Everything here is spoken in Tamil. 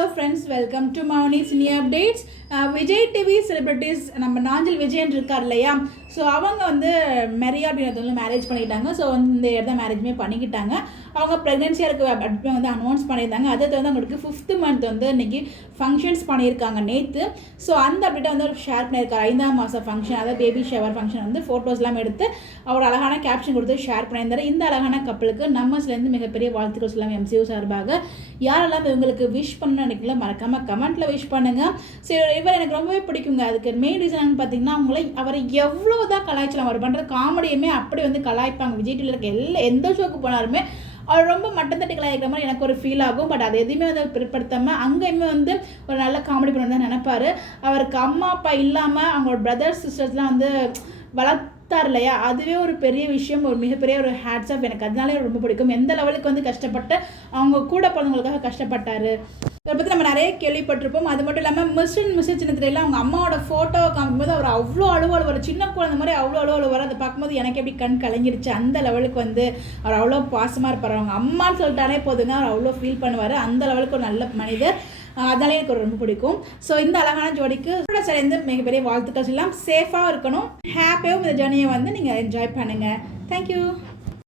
ஹலோ ஃப்ரெண்ட்ஸ், வெல்கம் டு மௌனிஸ் new updates. Vijay TV celebrities நம்ம நாஞ்சில் விஜயன் இருக்கார் இல்லையா, ஸோ அவங்க வந்து மெரியா அப்படின்றத மேரேஜ் பண்ணிட்டாங்க. ஸோ வந்து இந்த இயர் தான் மேரேஜ்மே பண்ணிக்கிட்டாங்க. அவங்க ப்ரெக்னென்சியாக இருக்க அப்படின்னு வந்து அனௌன்ஸ் பண்ணியிருந்தாங்க. அதை வந்து அவங்களுக்கு 5th மந்த் வந்து இன்றைக்கி ஃபங்க்ஷன்ஸ் பண்ணியிருக்காங்க நேற்று. ஸோ அந்த அப்டேட்டை வந்து ஷேர் பண்ணியிருக்காரு. 5ஆம் மாதம் ஃபங்க்ஷன், அதாவது பேபி ஷவர் ஃபங்க்ஷன் வந்து ஃபோட்டோஸ்லாம் எடுத்து அவர் அழகான கேப்ஷன் கொடுத்து ஷேர் பண்ணியிருந்தார். இந்த அழகான கப்பலுக்கு நம்மஸ்லேருந்து மிகப்பெரிய வாழ்த்துக்கள் சொல்லலாம் எம்சியூ சார்பாக. யாரெல்லாம் இவங்களுக்கு விஷ் பண்ணணும்னு நினைக்கல மறக்காமல் கமெண்ட்டில் விஷ் பண்ணுங்கள். சரி, இவர் எனக்கு ரொம்பவே பிடிக்குங்க. அதுக்கு மெயின் ரீசன் பார்த்தீங்கன்னா அவரை எவ்வளோ தான் கலாய்ச்சலாம், அவர் பண்ணுற காமெடியுமே அப்படி வந்து கலாய்ப்பாங்க. விஜய் டிவியில் இருக்க எந்த ஷோக்கு போனாலுமே அவர் ரொம்ப மட்டம் தட்டி கலாய்க்கிற மாதிரி எனக்கு ஒரு ஃபீல் ஆகும். பட் அது எதுவுமே வந்து பிற்படுத்தாமல் அங்கேயுமே வந்து ஒரு நல்ல காமெடி பண்ண தான் நினைப்பார். அவருக்கு அம்மா அப்பா இல்லாமல் அவங்களோட பிரதர்ஸ் சிஸ்டர்ஸ்லாம் வந்து வளர்த்தார் இல்லையா, அதுவே ஒரு பெரிய விஷயம், ஒரு மிகப்பெரிய ஒரு ஹேட்ஸ் ஆஃப். எனக்கு அதனாலே ரொம்ப பிடிக்கும். எந்த லெவலுக்கு வந்து கஷ்டப்பட்டு அவங்க கூட பிறந்தவங்களுக்காக கஷ்டப்பட்டார். இதை பற்றி நம்ம நிறைய கேள்விப்பட்டிருப்போம். அது மட்டும் இல்லாமல் மிஸ்டர் சின்னத்திரையில் அவங்க அம்மாவோட ஃபோட்டோவை காமிக்கும்போது அவர் அவ்வளோ அழுவாள், சின்ன குழந்தை மாதிரி அவ்வளோ அழுவாள். அதை பார்க்கும்போது எனக்கு எப்படி கண் கலங்கிருச்சு. அந்த லெவலுக்கு வந்து அவர் அவ்வளோ பாசமாக இருப்பார். அவங்க அம்மான்னு சொல்லிட்டாலே போதுங்க, அவர் அவ்வளோ ஃபீல் பண்ணுவார். அந்த லெவலுக்கு ஒரு நல்ல மனிதர். அதனாலே எனக்கு ரொம்ப பிடிக்கும். ஸோ இந்த அழகான ஜோடிக்கு சேர்ந்து மிகப்பெரிய வாழ்த்துக்கள் சொல்லலாம். சேஃபாக இருக்கணும், ஹாப்பியாகவும் இந்த ஜேர்னியை வந்து நீங்கள் என்ஜாய் பண்ணுங்கள். தேங்க்யூ.